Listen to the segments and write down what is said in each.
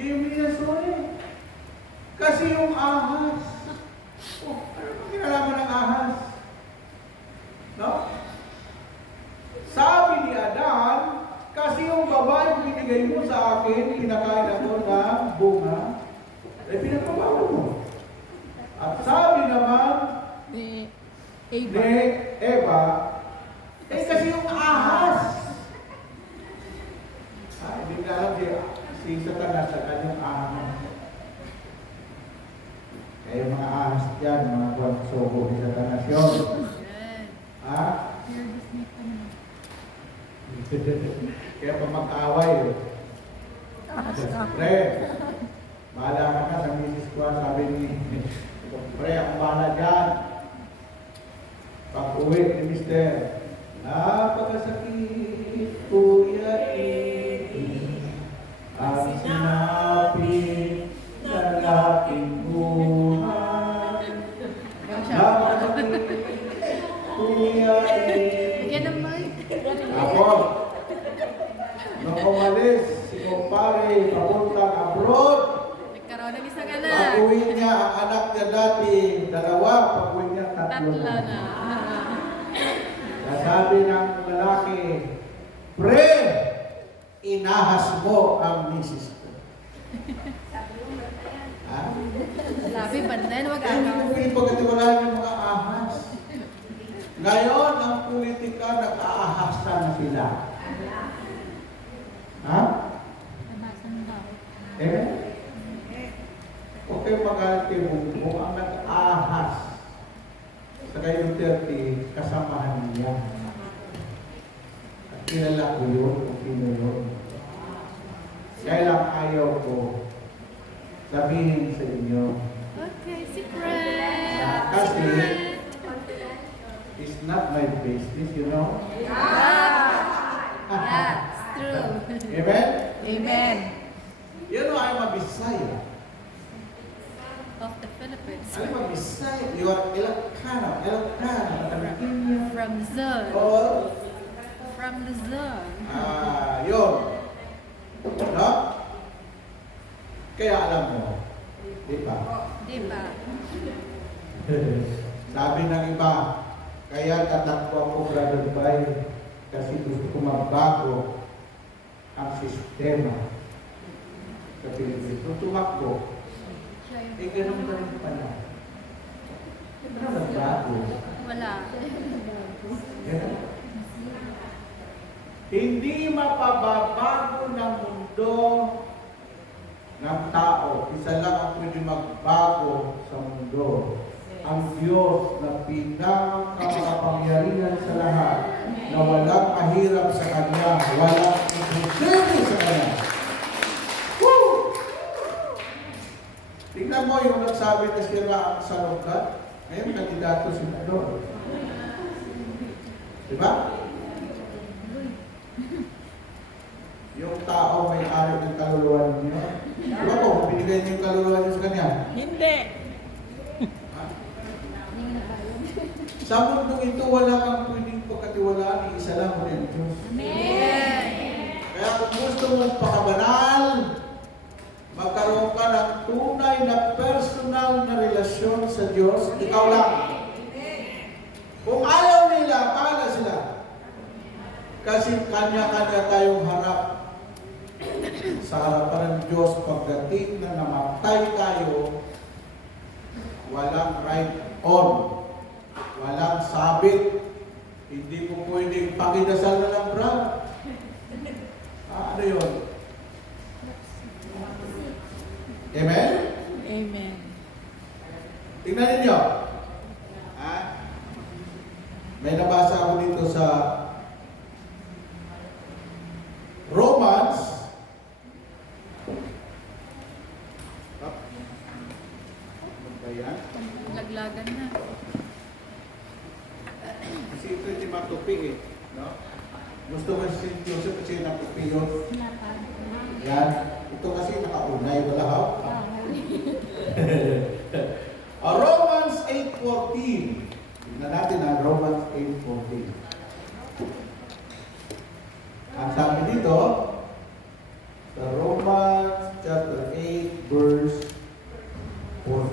Hindi yung minasuri. Kasi yung ahas. Oh, ano ba kinalaman ng ahas? No? Sabi ni Adan, kasi yung babae binigay mo sa akin, pinakain ako ng bunga, ay pinagpabago mo. At sabi naman Ni Eva, kasi yung ahas. Hindi ka alam si Satanas sa kanyang ahas. Kaya yung mga ahas dyan, mga kwansogo ni Satanas yun. Ha? Kaya pa mag-away. Pre, bahala ka na sa misis ko, sabi ni pre, ako bahala dyan. Pag-uwi ni Mister, napakasakit, kuya ang sinapit na laking buhay. Napakasakit, kuya Bigyan ng mic. Ako, nung umalis, si kumpare, papuntang abroad. Nagkaroon ng isang anak. Pag-uwi niya, ang anak niya dati, 2, pag-uwi niya, 3 Tatlo na. na. Sabi ng lalaki, pre, inahas mo ang misis ko. Ha? Sabi ba na, wag Kaya hindi ako. mo pinipagkatiwalaan yung mga ahas. Ngayon, ang politika, nag-aahasa na sila. Ha? Eh? Okay, magalit kay Bongbong, ang nag-ahas sa kay Duterte, kasamahan niya. At kilala ko yun, kung sino yun. Kaya lang ayaw ko sabihin sa inyo. Okay, secret. Kasi, it's not my business, you know? Yeah, it's true. Amen? Amen. You know, I'm a Bisaya. Of the Philippines. I'm a Bisaya. You are Ilocano. From Zone. Or, From the zone. yun. No? Kaya alam mo, di ba? Diba? Sabi ng iba, kaya tatakbo ako, Brother Bay, kasi gusto ko magbago ang sistema sa Pilipinas. Kung tumakbo, ganun pa rin pala. Ano nagbago? Wala. Ganun. Hindi mapababago ng mundo ng tao. Isa lang ang pwede magbago sa mundo. Ang Diyos na pinaka-makapangyarihan sa lahat, na walang mahirap sa Kanya, walang imposible sa Kanya. Woo! Tingnan mo yung nagsabi na sila ang salungkat. Ngayon, kandidato si Senador. Diba? Yung tao may-ari ng kaluluwa niyo. Diba po, binigay niyo yung kaluluwa niyo sa Kanya? Hindi. Sa mundong ito, wala kang pwedeng pagkatiwalaan, isa lang mo rin Diyos. Amen. Kaya kung gusto mong pakabanal, magkaroon ka ng tunay na personal na relasyon sa Diyos, ikaw lang. Kung ayaw nila, pahala sila. Kasi kanya-kanya tayong harap sa harapan ng Diyos pagdating na namatay tayo, walang right on. Walang sabit. Hindi mo pwedeng pakidasal na lang, brad. Ano yun? Amen? Amen. Tingnan ninyo. May nabasa ako dito sa Romans. Ano ba yan? Laglagan na. Kasi ito yung matupi eh. No? Gusto mo si Joseph kasi natupi yun. Yan. Ito kasi nakaunay. Wala ha? Romans 8:14. Tingnan natin ang Romans 8:14. Ang sabi dito, sa Romans chapter 8,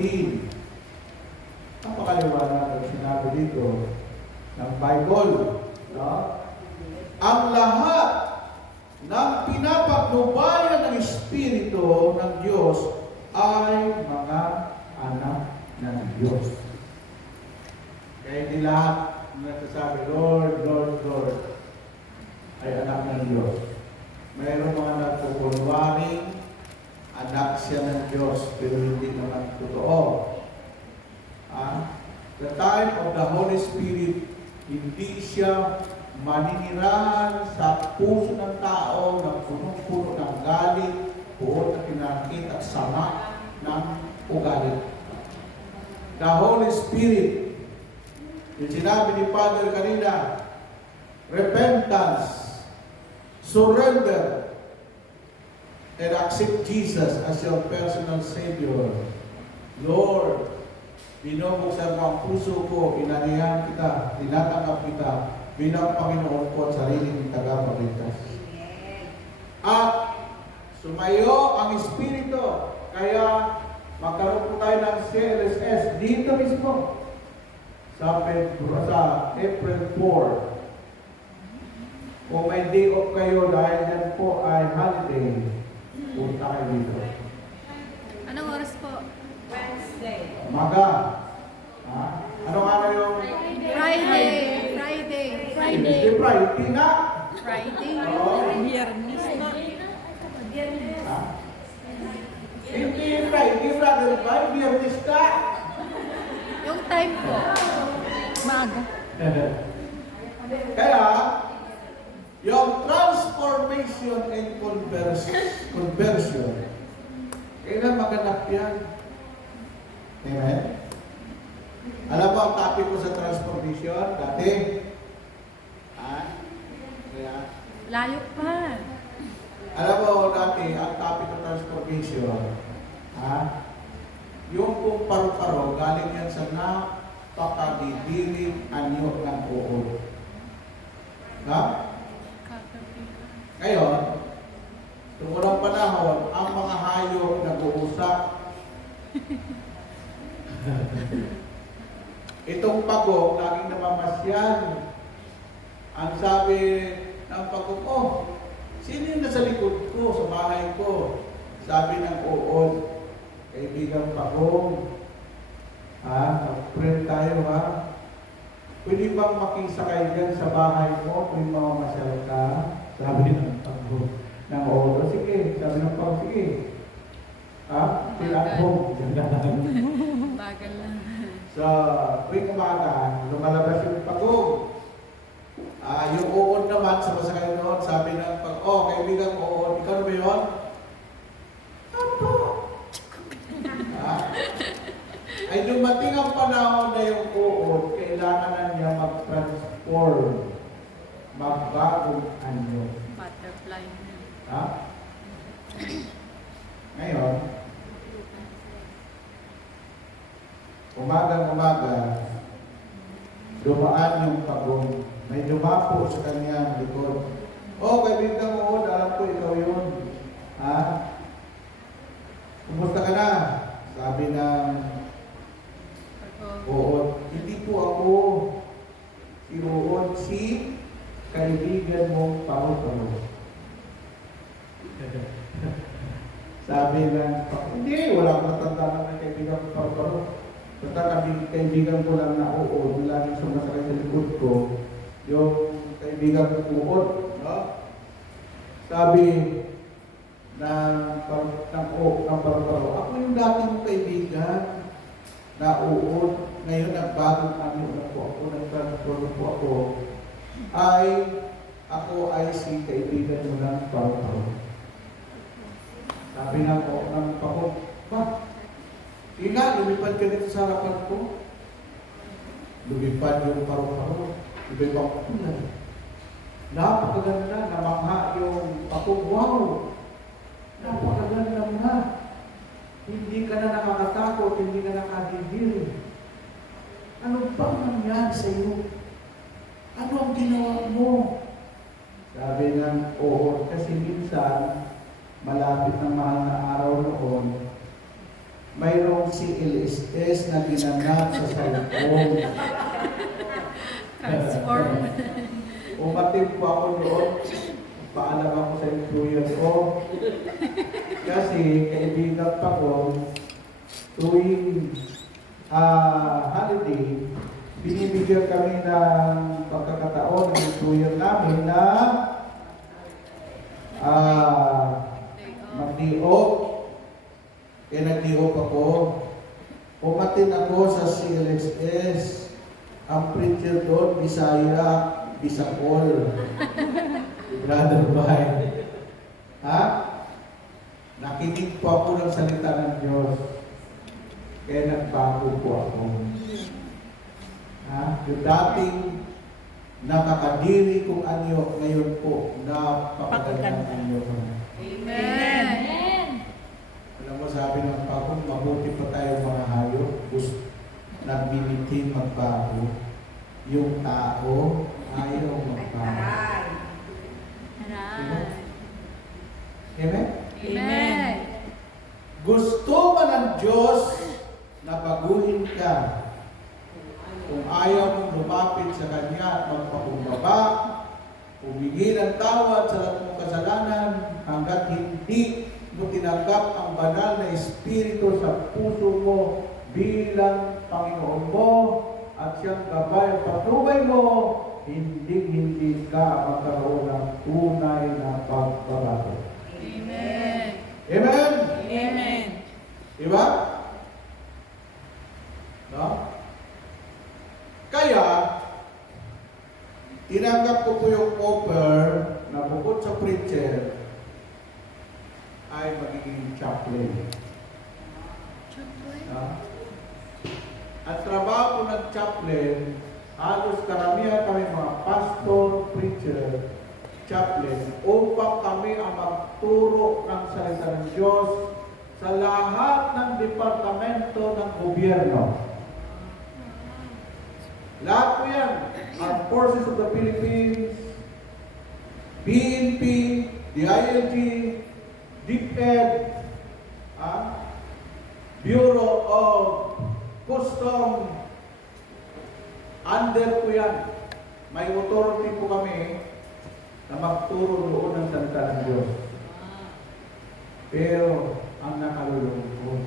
14. Napakaliwanag ang sinabi dito ng Bible. No? Ang lahat ng pinapagnubayan ng Espiritu ng Diyos ay mga anak ng Diyos. Kaya hindi lahat nagsasabi, Lord, Lord, Lord, ay anak ng Diyos. Mayroong mga nagpupunwaring anak siya ng Diyos, pero hindi naman totoo. The time of the Holy Spirit, hindi siya maninirahan sa puso ng tao na punong-puno ng galit, buod na pinakit at sama ng ugali. The Holy Spirit, yung sinabi ni Father kanina, repentance, surrender, and accept Jesus as your personal Savior. Lord, binubuksan mo ang puso ko, inanihan kita, tinatanggap kita bilang Panginoon ko at sariling tagapagligtas. At sumayo ang Espiritu, kaya magkaroon po tayo ng CLSS dito mismo sa April 4. Kung may day off kayo dahil yan po ay holiday, punta kayo dito. Anong oras po? Wednesday. Umaga. Anong araw yung? Friday. Hindi, Friday nga. Friday. Oo. Biyernes na. Ha? Hindi, Friday, brother, Friday, Biyernes ka. Yung time po. Maaga. Kaya, yung transformation and conversion, kailan maganap yan? Amen? Alam mo ang topic ko sa transformation dati? Kaya, Layo pa. alam mo dati, ang topic ng transformation, yung kung paru-paro, galing yan sa napakadidiling anyo ng uod. Ha? Caterpillar. Ngayon, noong unang panahon, ang mga hayop nag-uusap. Itong pagong, laging namamasyan. Ang sabi ng pagong, oh, sino yung nasa likod ko, sa bahay ko? Sabi ng uod, kaibigang pagong, mag-friend tayo ha. Pwede bang makisakay dyan sa bahay mo kung mamamasyal ka? Sabi ng pagong ng uod, sige, sabi ng pagong, sige. Feel at home. Bagal lang. So, tuwing umaga, lumalabas yung pagong. Yung uod naman, sa masakay noon, sabi ng pag, oh, kaibigan ko uod, ikaw na ba yun? Apo! Ay dumating ang panahon na yung uod, kailangan na niya mag-transform, magbagong anyo. Butterfly na. Ngayon, umaga, dumaan yung pagong. May dumapo sa kanyang likod. Oh, kaibigan mo, alam ko ikaw yun. Kumusta ka na? Sabi ng uod, hindi po ako si uod, si kaibigan mong paru-paro. Sabi ng, hindi, wala akong natandaan ng kaibigan mong paru-paro. Basta kaibigan ko lang na uod, laging sumasakay sa likod ko, yung kaibigan ko uod, no? Sabi ng paru-paro, ako yung dating kaibigan na uod, ngayon nagbagong kami na po ako, nagtransform po ako, ako ay si kaibigan mo ng paru-paro. Sabi ng pagong, Sige nga, lumipad ka dito sa harapan ko. Lumipad yung paru-paro. Lumipad ko na. Napakaganda, namangha yung pagong, wow! Napakaganda nga. Hindi ka na nakakatakot, hindi ka nakadidil. Ano bang nangyari sa iyo? Ano ang ginawa mo? Sabi ng oo, kasi minsan, malapit ng mahal na araw noon, mayroong CLSS na ginanap sa cellphone. Transform. Umatid po ako doon. Paalam ako sa employer ko. Kasi kaibigan pa ko, tuwing holiday, binibigyan kami ng pagkakataon ng employer namin na mag-day-off. Kaya nag-day-off ako. Umatid ako sa CLSS. Ang preacher doon, Bisaya, Bisacol. Brother Bay. Ha? Nakinig po ako ng salita ng Diyos. Kaya nagbago po ako. Ha? Yung dating nakakadiri kong anyo, ngayon po, napakagandang anyo. Amen. Alam mo, sabi ng Panginoon, mabuti pa tayo mga hayop. Nagmimitin magbago. Yung tao, ayaw magbago. Amen. Amen? Amen. Gusto ba ng Diyos na baguhin ka? Kung ayaw mong lumapit sa Kanya at magpakumbaba, humingi ng tawad sa lahat mong kasalanan hanggat hindi mo tinanggap ang banal na Espiritu sa puso mo bilang Panginoon mo at siyang gabay at patnubay mo, hindi ka magkaroon ng tunay na pagbabago. Amen. Amen? Amen. Diba? No? Kaya, tinanggap ko po yung offer na bukod sa preacher, ay magiging chaplain. No? At trabaho ko ng chaplain, halos karamihan kami mga pastor, preacher, chaplain, upang kami ang magturo ng salita ng Diyos sa lahat ng departamento ng gobyerno. Lahat po yan. Armed Forces of the Philippines, BNP, DILG, DepEd, Bureau of Custom, under po yan. May authority po kami na magturo doon ng salita ng Diyos. Pero, ang nakalulungkot,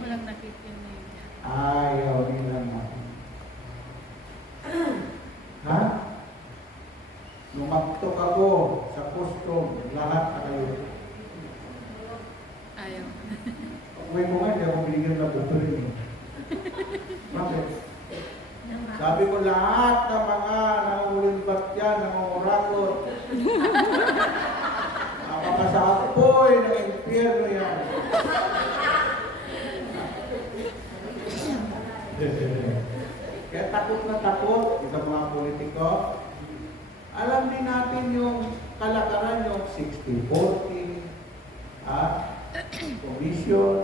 Walang nakikinig. ayaw nila natin. Ha? Lumaktok ako sa custom, lahat na kayo. Ayaw. Uwi ko nga, hindi ako binigyan ng doctorate eh. Bakit? Sabi ko, lahat ng mga nangulimbat yan, nangungurakot. Nakakasapoy ng impyerno yan. Kaya takot na takot, itong mga politiko. Alam din natin yung kalakaran yung 60-40, commission,